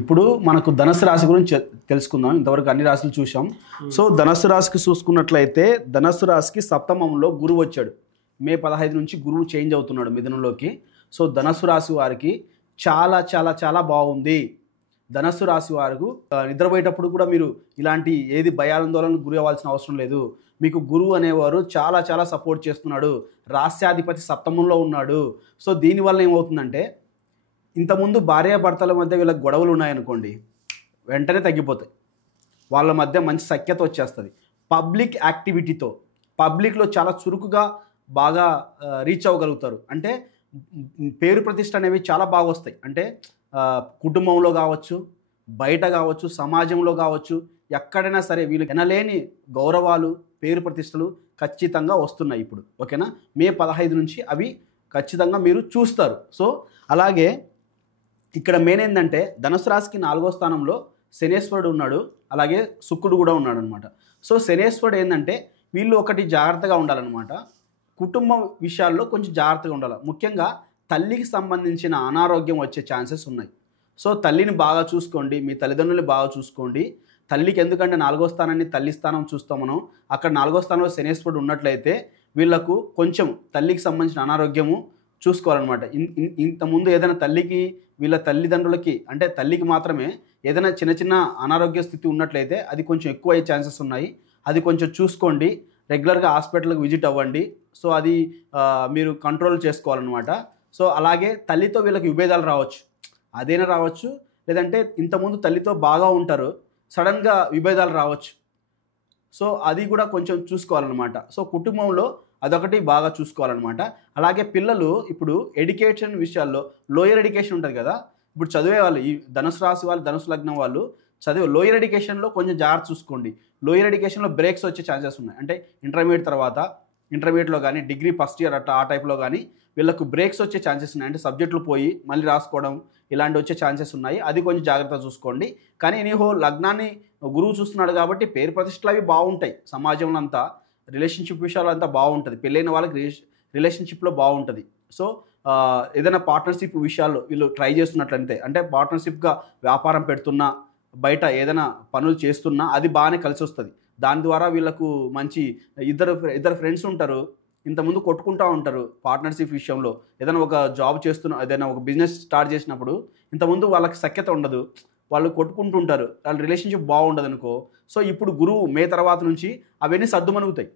ఇప్పుడు మనకు ధనుసు రాశి గురించి తెలుసుకుందాం. ఇంతవరకు అన్ని రాశులు చూసాం. సో ధనుసు రాశికి చూసుకున్నట్లయితే ధనుసు రాశికి సప్తమంలో గురువు వచ్చాడు. మే 15 నుంచి గురువు చేంజ్ అవుతున్నాడు మిథునంలోకి. సో ధనుసు రాశి వారికి చాలా చాలా చాలా బాగుంది. ధనుసు రాశి వారికి నిద్రపోయేటప్పుడు కూడా మీరు ఇలాంటి ఏది భయాందోళనకు గురి అవ్వాల్సిన అవసరం లేదు. మీకు గురువు అనేవారు చాలా చాలా సపోర్ట్ చేస్తున్నాడు. రాస్యాధిపతి సప్తమంలో ఉన్నాడు. సో దీనివల్ల ఏమవుతుందంటే, ఇంతకుముందు భార్యాభర్తల మధ్య వీళ్ళకి గొడవలు ఉన్నాయనుకోండి, వెంటనే తగ్గిపోతాయి. వాళ్ళ మధ్య మంచి సఖ్యత వచ్చేస్తుంది. పబ్లిక్ యాక్టివిటీతో పబ్లిక్లో చాలా చురుకుగా బాగా రీచ్ అవ్వగలుగుతారు. అంటే పేరు ప్రతిష్ట అనేవి చాలా బాగా వస్తాయి. అంటే కుటుంబంలో కావచ్చు, బయట కావచ్చు, సమాజంలో కావచ్చు, ఎక్కడైనా సరే వీళ్ళు ఎనలేని గౌరవాలు, పేరు ప్రతిష్టలు ఖచ్చితంగా వస్తున్నాయి ఇప్పుడు. ఓకేనా? మే 15 నుంచి అవి ఖచ్చితంగా మీరు చూస్తారు. సో అలాగే ఇక్కడ మెయిన్ ఏంటంటే, ధనుసు రాశికి 4వ స్థానంలో శనేశ్వరుడు ఉన్నాడు, అలాగే శుక్రుడు కూడా ఉన్నాడు అనమాట. సో శనేశ్వరుడు ఏంటంటే, వీళ్ళు ఒకటి జాగ్రత్తగా ఉండాలన్నమాట. కుటుంబం విషయాల్లో కొంచెం జాగ్రత్తగా ఉండాలి. ముఖ్యంగా తల్లికి సంబంధించిన అనారోగ్యం వచ్చే ఛాన్సెస్ ఉన్నాయి. సో తల్లిని బాగా చూసుకోండి, మీ తల్లిదండ్రులు బాగా చూసుకోండి. తల్లికి ఎందుకంటే 4వ స్థానాన్ని తల్లి స్థానం చూస్తాం మనం. అక్కడ 4వ స్థానంలో శనేశ్వరుడు ఉన్నట్లయితే వీళ్ళకు కొంచెం తల్లికి సంబంధించిన అనారోగ్యము చూసుకోవాలన్నమాట. ఇంతకుముందు ఏదైనా తల్లికి, వీళ్ళ తల్లిదండ్రులకి, అంటే తల్లికి మాత్రమే ఏదైనా చిన్న చిన్న అనారోగ్య స్థితి ఉన్నట్లయితే అది కొంచెం ఎక్కువ అయ్యే ఛాన్సెస్ ఉన్నాయి. అది కొంచెం చూసుకోండి. రెగ్యులర్గా హాస్పిటల్కి విజిట్ అవ్వండి. సో అది మీరు కంట్రోల్ చేసుకోవాలన్నమాట. సో అలాగే తల్లితో వీళ్ళకి విభేదాలు రావచ్చు, అదేనా రావచ్చు. లేదంటే ఇంతకుముందు తల్లితో బాగా ఉంటారు, సడన్గా విభేదాలు రావచ్చు. సో అది కూడా కొంచెం చూసుకోవాలన్నమాట. సో కుటుంబంలో అదొకటి బాగా చూసుకోవాలన్నమాట. అలాగే పిల్లలు ఇప్పుడు ఎడ్యుకేషన్ విషయాల్లో, లోయర్ ఎడ్యుకేషన్ ఉంటుంది కదా, ఇప్పుడు చదివే వాళ్ళు, ఈ ధనుసు రాశి వాళ్ళు, ధనుసు లగ్నం వాళ్ళు చదివే లోయర్ ఎడ్యుకేషన్లో కొంచెం జాగ్రత్త చూసుకోండి. లోయర్ ఎడ్యుకేషన్లో బ్రేక్స్ వచ్చే ఛాన్సెస్ ఉన్నాయి. అంటే ఇంటర్మీడియట్ తర్వాత, ఇంటర్మీడియట్లో కానీ, డిగ్రీ ఫస్ట్ ఇయర్ అట్లా ఆ టైప్లో కానీ వీళ్ళకు బ్రేక్స్ వచ్చే ఛాన్సెస్ ఉన్నాయి. అంటే సబ్జెక్టులు పోయి మళ్ళీ రాసుకోవడం ఇలాంటి వచ్చే ఛాన్సెస్ ఉన్నాయి. అది కొంచెం జాగ్రత్త చూసుకోండి. కానీ ఎనీహో లగ్నాన్ని గురువు చూస్తున్నాడు కాబట్టి పేరు ప్రతిష్టలు అవి బాగుంటాయి. సమాజంలో అంతా రిలేషన్షిప్ విషయాలు అంతా బాగుంటుంది. పెళ్ళైన వాళ్ళకి రిలేషన్షిప్లో బాగుంటుంది. సో ఏదైనా పార్ట్నర్షిప్ విషయాల్లో వీళ్ళు ట్రై చేస్తున్నట్లయితే, అంటే పార్ట్నర్షిప్గా వ్యాపారం పెడుతున్నా, బయట ఏదైనా పనులు చేస్తున్నా అది బాగానే కలిసి వస్తుంది. దాని ద్వారా వీళ్ళకు మంచి ఇద్దరు ఫ్రెండ్స్ ఉంటారు, ఇంతకుముందు కొట్టుకుంటూ ఉంటారు పార్ట్నర్షిప్ విషయంలో. ఏదైనా ఒక జాబ్ చేస్తున్న, ఏదైనా ఒక బిజినెస్ స్టార్ట్ చేసినప్పుడు ఇంతకుముందు వాళ్ళకి సఖ్యత ఉండదు, వాళ్ళు కొట్టుకుంటుంటారు, వాళ్ళ రిలేషన్షిప్ బాగుండదు అనుకో. సో ఇప్పుడు గురువు మే తర్వాత నుంచి అవన్నీ సర్దుమణుగుతాయి.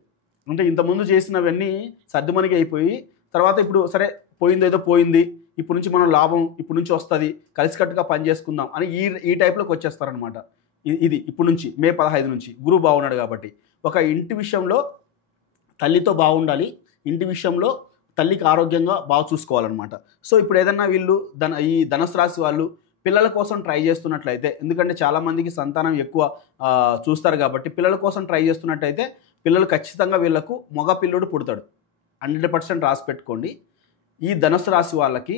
అంటే ఇంతకుముందు చేసినవన్నీ సర్దుమణిగి అయిపోయి, తర్వాత ఇప్పుడు సరే పోయింది ఏదో పోయింది, ఇప్పుడు నుంచి మనం లాభం ఇప్పుడు నుంచి వస్తుంది, కలిసికట్టుగా పని చేసుకుందాం అని ఈ టైప్లోకి వచ్చేస్తారనమాట. ఇది ఇప్పుడు నుంచి మే 15 నుంచి గురువు బాగున్నాడు కాబట్టి. ఒక ఇంటి విషయంలో తల్లితో బాగుండాలి, ఇంటి విషయంలో తల్లికి ఆరోగ్యంగా బాగా చూసుకోవాలన్నమాట. సో ఇప్పుడు ఏదన్నా వీళ్ళు ఈ ధనుసు రాశి వాళ్ళు పిల్లల కోసం ట్రై చేస్తున్నట్లయితే, ఎందుకంటే చాలామందికి సంతానం ఎక్కువ చూస్తారు కాబట్టి పిల్లల కోసం ట్రై చేస్తున్నట్టయితే పిల్లలు ఖచ్చితంగా వీళ్ళకు మగ పిల్లోడు పుడతాడు. 100% రాసి పెట్టుకోండి. ఈ ధనుసు రాశి వాళ్ళకి,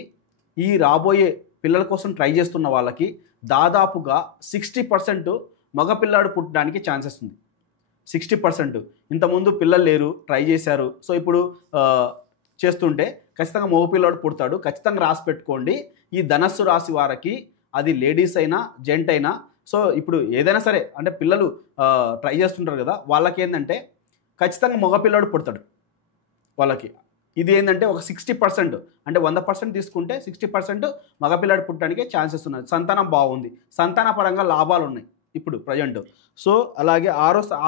ఈ రాబోయే పిల్లల కోసం ట్రై చేస్తున్న వాళ్ళకి దాదాపుగా 60% మగ పిల్లాడు పుట్టడానికి ఛాన్సెస్ ఉంది. 60%. ఇంతకుముందు పిల్లలు లేరు, ట్రై చేశారు, సో ఇప్పుడు చేస్తుంటే ఖచ్చితంగా మగ పిల్లాడు పుడతాడు. ఖచ్చితంగా రాసి పెట్టుకోండి. ఈ ధనుసు రాశి వారికి, అది లేడీస్ అయినా జెంట్ అయినా, సో ఇప్పుడు ఏదైనా సరే, అంటే పిల్లలు ట్రై చేస్తుంటారు కదా, వాళ్ళకి ఏంటంటే ఖచ్చితంగా మగపిల్లాడు పుడతాడు వాళ్ళకి. ఇది ఏంటంటే ఒక 60%, అంటే 100% తీసుకుంటే 60% మగపిల్లాడు పుట్టడానికి ఛాన్సెస్ ఉన్నాయి. సంతానం బాగుంది, సంతాన పరంగా లాభాలు ఉన్నాయి ఇప్పుడు ప్రజెంట్. సో అలాగే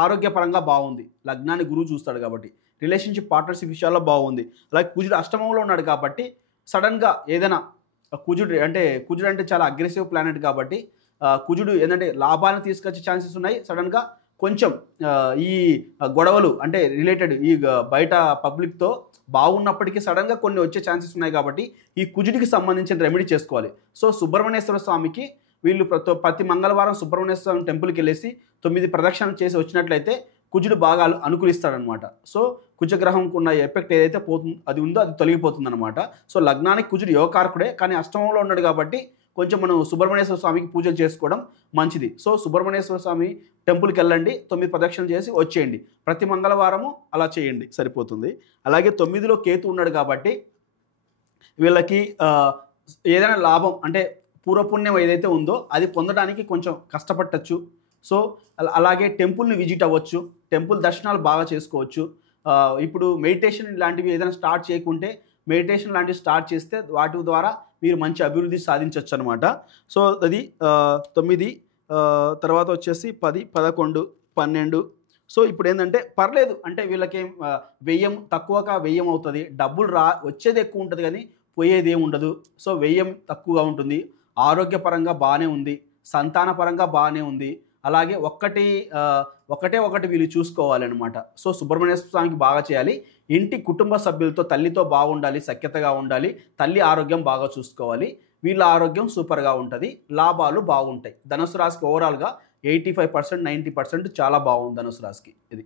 ఆరోగ్యపరంగా బాగుంది, లగ్నాన్ని గురువు చూస్తాడు కాబట్టి. రిలేషన్షిప్ పార్ట్నర్షిప్ విషయాల్లో బాగుంది. అలాగే కుజుడు అష్టమంలో ఉన్నాడు కాబట్టి సడన్గా ఏదైనా కుజుడు అంటే చాలా అగ్రెసివ్ ప్లానెట్ కాబట్టి కుజుడు ఏంటంటే లాభాలను తీసుకొచ్చే ఛాన్సెస్ ఉన్నాయి. సడన్గా కొంచెం ఈ గొడవలు అంటే రిలేటెడ్ ఈ బయట పబ్లిక్తో బాగున్నప్పటికీ సడన్గా కొన్ని వచ్చే ఛాన్సెస్ ఉన్నాయి కాబట్టి ఈ కుజుడికి సంబంధించిన రెమెడీ చేసుకోవాలి. సో సుబ్రహ్మణ్యేశ్వర స్వామికి వీళ్ళు ప్రతి మంగళవారం సుబ్రహ్మణ్యేశ్వర స్వామి టెంపుల్కి వెళ్ళేసి 9 ప్రదక్షిణలు చేసి వచ్చినట్లయితే కుజుడు బాగా అనుకూలిస్తాడనమాట. సో కుజగ్రహంకు ఉన్న ఎఫెక్ట్ ఏదైతే అది ఉందో అది తొలగిపోతుంది అనమాట. సో లగ్నానికి కుజుడు యోగకారకుడే, కానీ అష్టమంలో ఉన్నాడు కాబట్టి కొంచెం మనం సుబ్రహ్మణ్యేశ్వర స్వామికి పూజలు చేసుకోవడం మంచిది. సో సుబ్రహ్మణ్యేశ్వర స్వామి టెంపుల్కి వెళ్ళండి, 9 ప్రదక్షిణలు చేసి వచ్చేయండి. ప్రతి మంగళవారము అలా చేయండి, సరిపోతుంది. అలాగే 9లో కేతు ఉన్నాడు కాబట్టి వీళ్ళకి ఏదైనా లాభం, అంటే పూర్వపుణ్యం ఏదైతే ఉందో అది పొందడానికి కొంచెం కష్టపడచ్చు. సో అలాగే టెంపుల్ని విజిట్ అవ్వచ్చు, టెంపుల్ దర్శనాలు బాగా చేసుకోవచ్చు. ఇప్పుడు మెడిటేషన్ ఇలాంటివి ఏదైనా స్టార్ట్ చేయకుంటే మెడిటేషన్ లాంటివి స్టార్ట్ చేస్తే వాటి ద్వారా మీరు మంచి అభివృద్ధి సాధించవచ్చు అనమాట. సో అది 9 తర్వాత వచ్చేసి 10, 11, 12. సో ఇప్పుడు ఏంటంటే పర్లేదు, అంటే వీళ్ళకేం వ్యయం తక్కువగా వ్యయం అవుతుంది, డబ్బులు వచ్చేది ఎక్కువ ఉంటుంది కానీ పోయేది ఏమి ఉండదు. సో వ్యయం తక్కువగా ఉంటుంది, ఆరోగ్యపరంగా బాగానే ఉంది, సంతానపరంగా బాగానే ఉంది. అలాగే ఒకటి వీళ్ళు చూసుకోవాలన్నమాట. సో సుబ్రహ్మణ్య స్వామికి బాగా చేయాలి, ఇంటి కుటుంబ సభ్యులతో తల్లితో బాగుండాలి, సఖ్యతగా ఉండాలి, తల్లి ఆరోగ్యం బాగా చూసుకోవాలి, వీళ్ళ ఆరోగ్యం సూపర్గా ఉంటుంది, లాభాలు బాగుంటాయి. ధనుసు రాశికి ఓవరాల్గా 85%, 90% చాలా బాగుంది ధనుసు రాశికి ఇది.